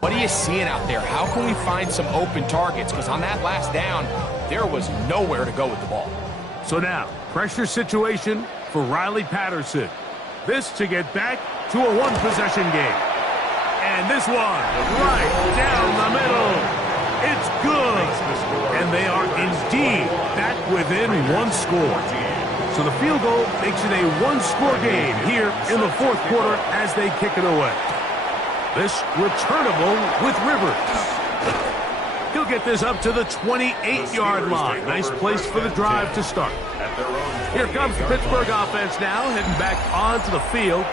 What are you seeing out there? How can we find some open targets? Because on that last down, there was nowhere to go with the ball. So now, pressure situation for Riley Patterson. This to get back to a one-possession game. And this one, right down the middle. It's good. And they are indeed back within one score. So the field goal makes it a one-score game here in the fourth quarter as they kick it away. This returnable with Rivers. He'll get this up to the 28-yard line. Nice place for the drive to start. Here comes the Pittsburgh offense now, heading back onto the field.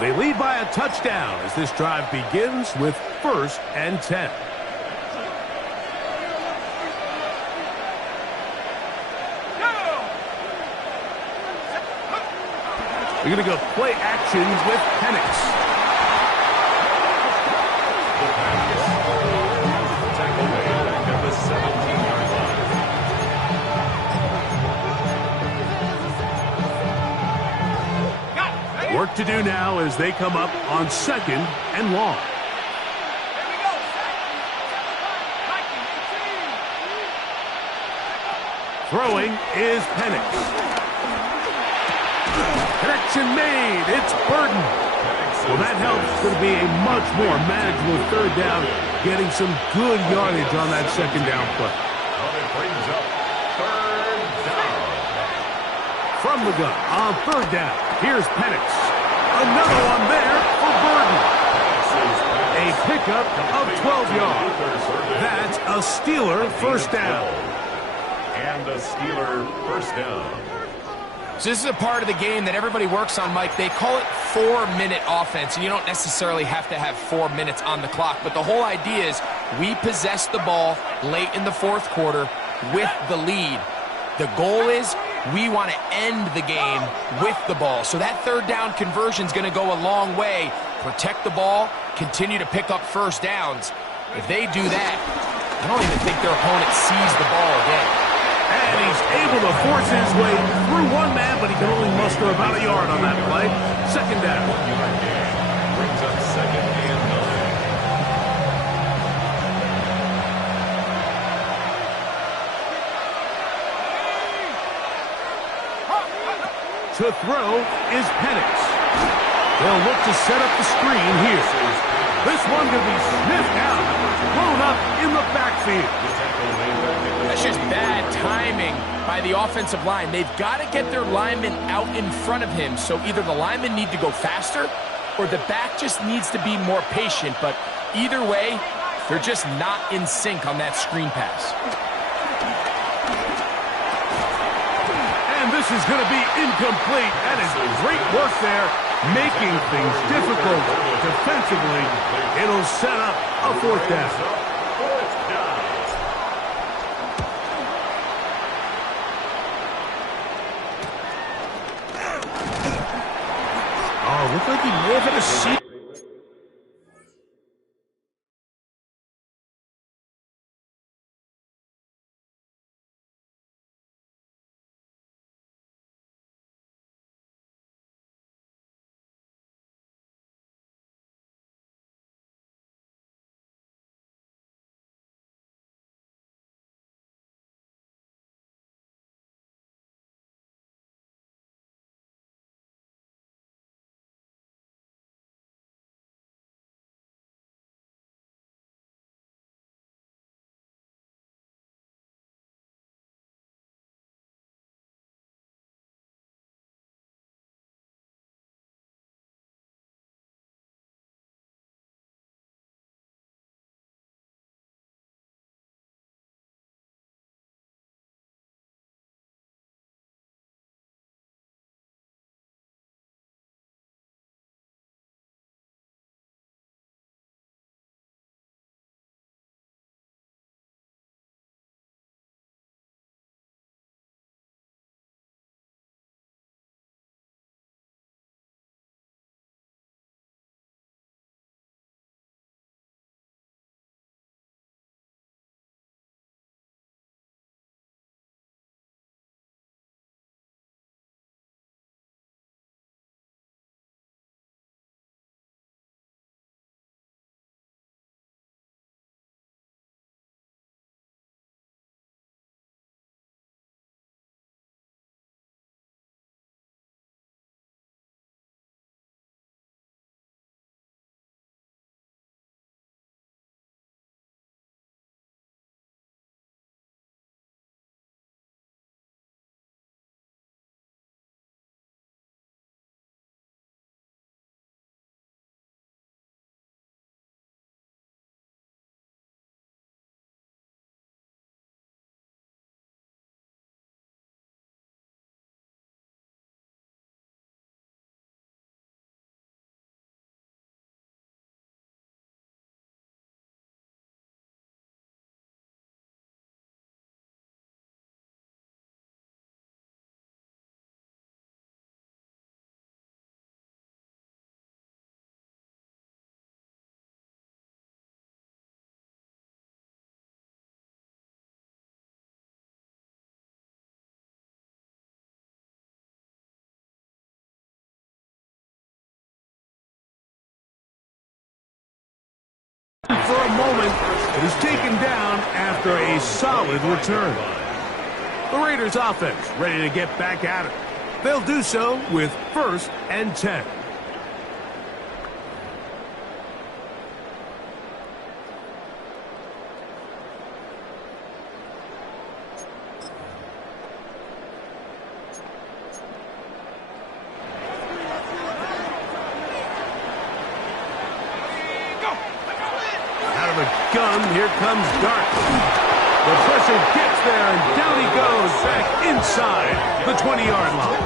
They lead by a touchdown as this drive begins with 1st and 10. We're going to go play actions with Penix. Work to do now as they come up on 2nd and long. Throwing is Penix. Connection made. It's Burton. Well, that helps. It's going to be a much more manageable 3rd down, getting some good yardage on that 2nd down play. It brings up 3rd down. From the gun on 3rd down, here's Penix. Another one there for Burton. A pickup of 12 yards. That's a Steeler 1st down. And a Steeler 1st down. So this is a part of the game that everybody works on, Mike. They call it 4-minute offense, and you don't necessarily have to have 4 minutes on the clock. But the whole idea is we possess the ball late in the 4th quarter with the lead. The goal is we want to end the game with the ball. So that 3rd down conversion is going to go a long way. Protect the ball, continue to pick up 1st downs. If they do that, I don't even think their opponent sees the ball again. And he's able to force his way through one man, but he can only muster about a yard on that play. 2nd down. Brings up 2nd and 9. To throw is Penix. They'll look to set up the screen here. This one could be sniffed out, thrown up in the backfield. That's just bad timing by the offensive line. They've got to get their linemen out in front of him, so either the linemen need to go faster or the back just needs to be more patient. But either way, they're just not in sync on that screen pass. And this is going to be incomplete. That is great work there, making things difficult defensively. It'll set up a 4th down. Looked like he may have hit a seat. For a moment, it is taken down after a solid return. The Raiders offense ready to get back at it. They'll do so with 1st and 10. Out of the gun, here comes Dart. The pressure gets there, and down he goes back inside the 20-yard line.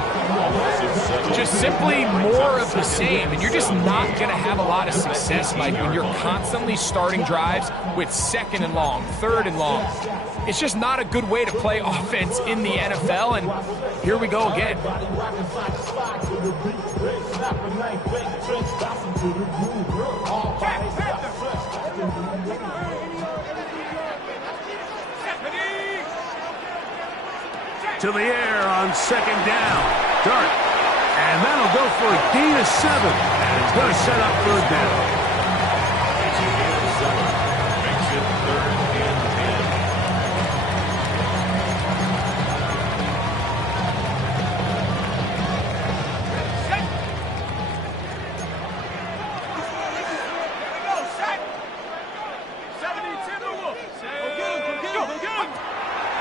Just simply more of the same, and you're just not going to have a lot of success, Mike, when you're constantly starting drives with 2nd and long, 3rd and long. It's just not a good way to play offense in the NFL, and here we go again. To the air on 2nd down. Dart. And that'll go for a gain of 7. And it's going to set up 3rd down. Makes it 3rd and 10.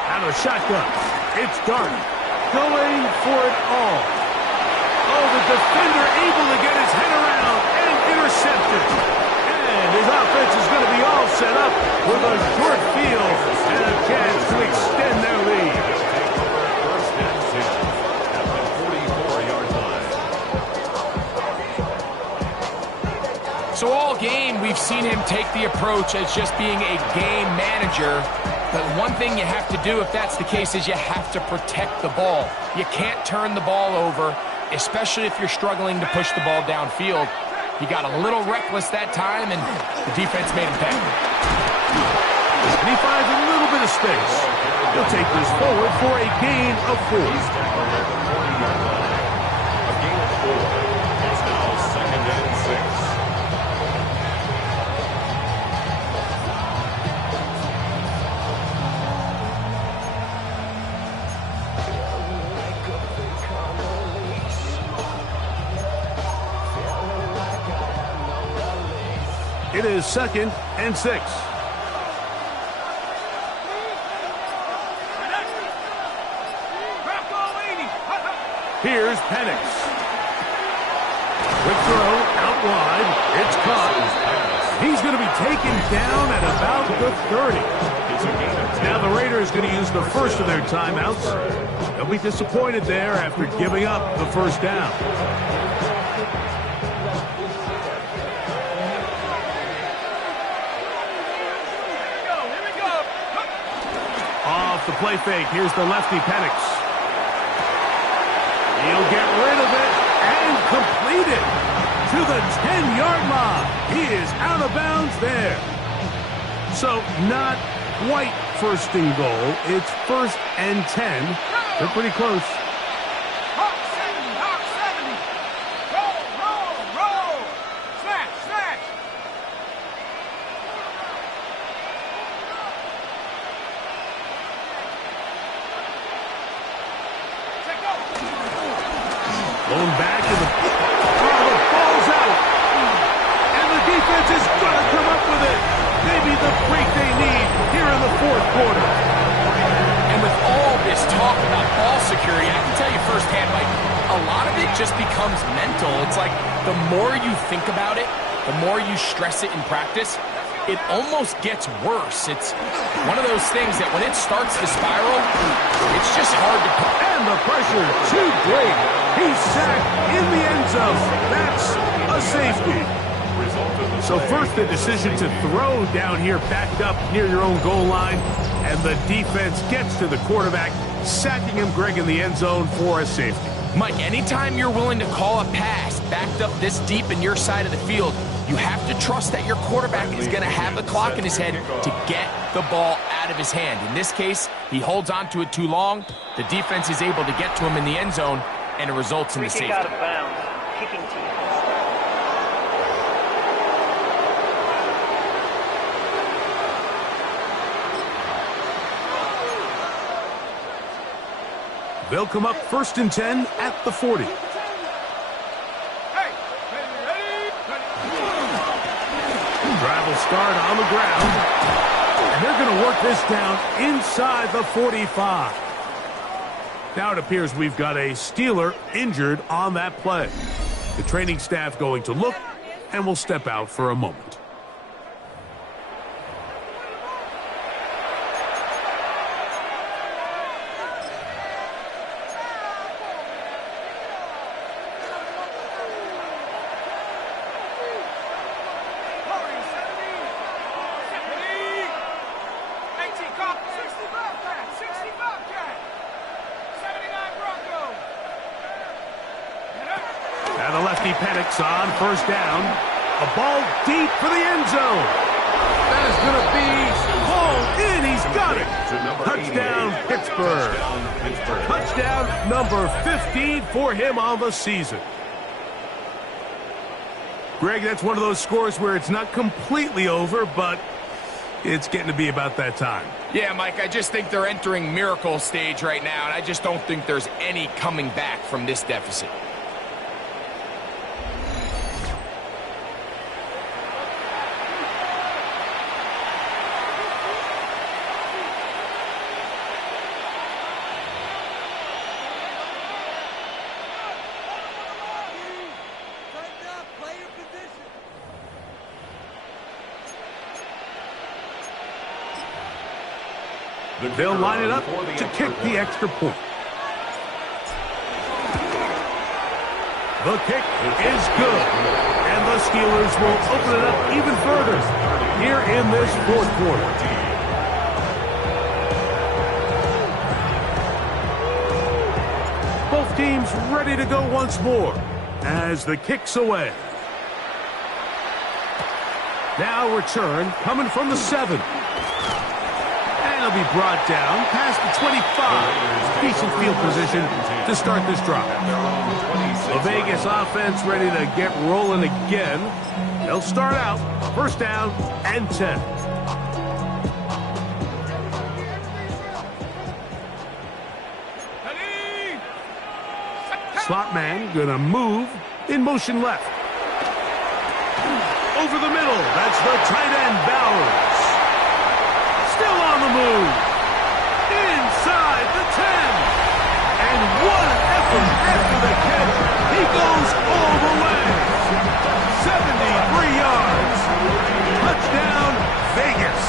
Out of shotgun. It's Dart going for it all. Oh, the defender able to get his head around and intercepted. And his offense is going to be all set up with a short field and a chance to extend their lead. 1st and 10 at the 44-yard line. So all game, we've seen him take the approach as just being a game manager. But one thing you have to do if that's the case is you have to protect the ball. You can't turn the ball over, especially if you're struggling to push the ball downfield. He got a little reckless that time, and the defense made him pay. And he finds a little bit of space. He'll take this forward for a gain of 4. He's tackled at the 40-yard line. A gain of 4. It's now 2nd and 6. It is 2nd and 6. Here's Penix. Quick throw out wide. It's caught. He's going to be taken down at about the 30. Now the Raiders going to use the first of their timeouts. They'll be disappointed there after giving up the 1st down. The play fake. Here's the lefty Penix. He'll get rid of it and complete it to the 10-yard line. He is out of bounds there. So not quite 1st and goal. It's 1st and 10. They're pretty close. Going back to the ball's out. And the defense is going to come up with it. Maybe the break they need here in the 4th quarter. And with all this talk about ball security, I can tell you firsthand, Mike, a lot of it just becomes mental. It's like the more you think about it, the more you stress it in practice, it almost gets worse. It's one of those things that when it starts to spiral, it's just hard to put. And the pressure too great. He's sacked in the end zone. That's a safety. So first the decision to throw down here backed up near your own goal line. And the defense gets to the quarterback, sacking him, Greg, in the end zone for a safety. Mike, anytime you're willing to call a pass backed up this deep in your side of the field, you have to trust that your quarterback is going to have the clock in his head to get the ball out of his hand. In this case, he holds on to it too long. The defense is able to get to him in the end zone, and it results in the safety. Out of bounds, kicking team. They'll come up 1st and 10 at the 40. Drive will start on the ground. And they're going to work this down inside the 45. Now it appears we've got a Steeler injured on that play. The training staff going to look and will step out for a moment. Now the lefty panics on 1st down. A ball deep for the end zone. That is going to be hauled in. He's got it. Touchdown, Pittsburgh. Touchdown number 15 for him on the season. Greg, that's one of those scores where it's not completely over, but it's getting to be about that time. Yeah, Mike, I just think they're entering miracle stage right now, and I just don't think there's any coming back from this deficit. They'll line it up to kick the extra point. The kick is good. And the Steelers will open it up even further here in this 4th quarter. Both teams ready to go once more as the kick's away. Now return coming from the 7. He'll be brought down past the 25. Decent field position to start this drive. The Vegas offense ready to get rolling again. They'll start out 1st down and 10. Slot man gonna move in motion left. Over the middle. That's the tight end, Bowers. Still on the move. Inside the 10. And what an effort after the catch. He goes all the way. 73 yards. Touchdown, Vegas.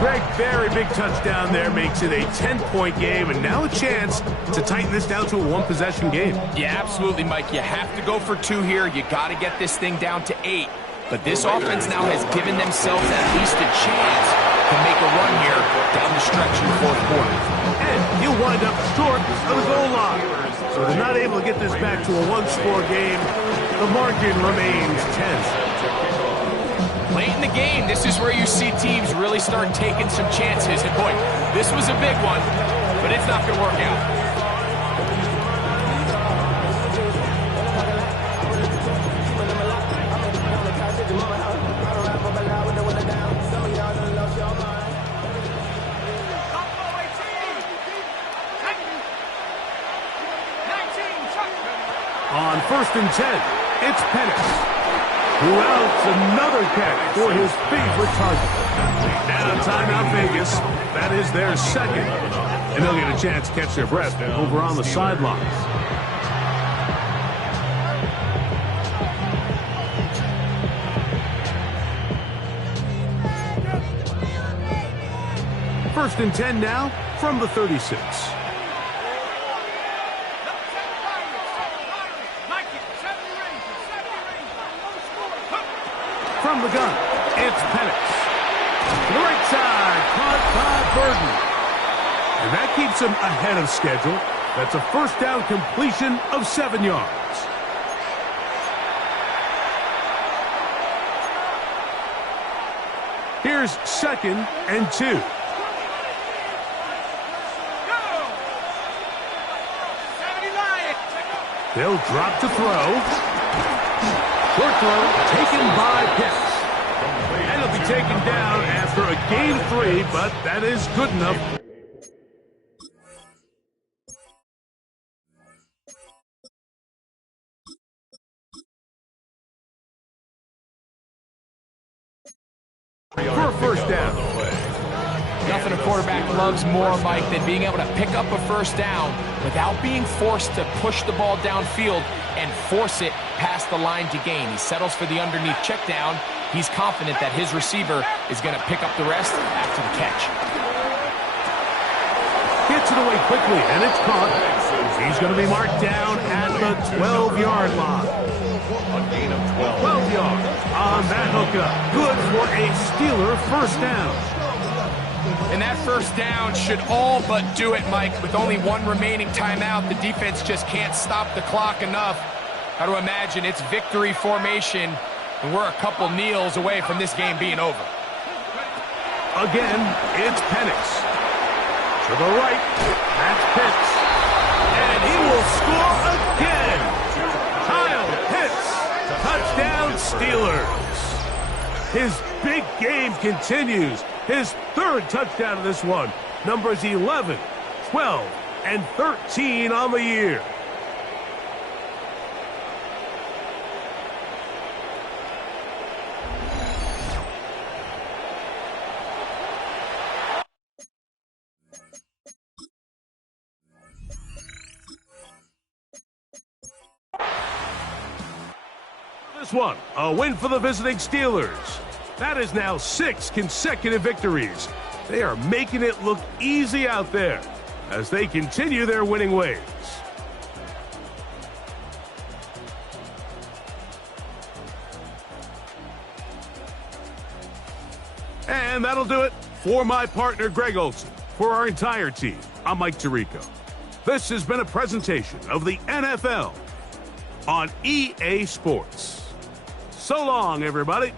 Greg, very big touchdown there. Makes it a 10-point game. And now a chance to tighten this down to a 1-possession game. Yeah, absolutely, Mike. You have to go for 2 here. You got to get this thing down to 8. But this offense now has given themselves at least a chance to make a run here down the stretch in the 4th quarter. And he'll wind up short of the goal line. So they're not able to get this back to a 1-score game. The margin remains 10. Late in the game, this is where you see teams really start taking some chances. And boy, this was a big one, but it's not going to work out. 1st and 10. It's Penix, who outs another catch for his favorite target. Now timeout Vegas. That is their 2nd. And they'll get a chance to catch their breath over on the sidelines. First and 10 now from the 36. From the gun, it's Penix. To the right side, caught by Burden. And that keeps him ahead of schedule. That's a 1st down completion of 7 yards. Here's 2nd and 2. They'll drop to throw. Short throw taken by Pitts. And he'll be taken down after a gain 3, but that is good enough first down. Nothing a quarterback loves more, Mike, than being able to pick up a first down without being forced to push the ball downfield and force it past the line to gain. He settles for the underneath check down. He's confident that his receiver is going to pick up the rest after the catch. Gets it away quickly, and it's caught. He's going to be marked down at the 12-yard line. A gain of 12. 12 yards on that hookup. Good for a Steeler first down. And that first down should all but do it, Mike. With only one remaining timeout, the defense just can't stop the clock enough. Got to imagine it's victory formation, and we're a couple kneels away from this game being over. Again, it's Penix. To the right, that's Pitts. And he will score again. Kyle Pitts, touchdown Steelers. His big game continues. His third touchdown of this one. Numbers 11, 12, and 13 on the year. This one, a win for the visiting Steelers. That is now 6 consecutive victories. They are making it look easy out there as they continue their winning ways. And that'll do it for my partner, Greg Olson. For our entire team, I'm Mike Tirico. This has been a presentation of the NFL on EA Sports. So long, everybody.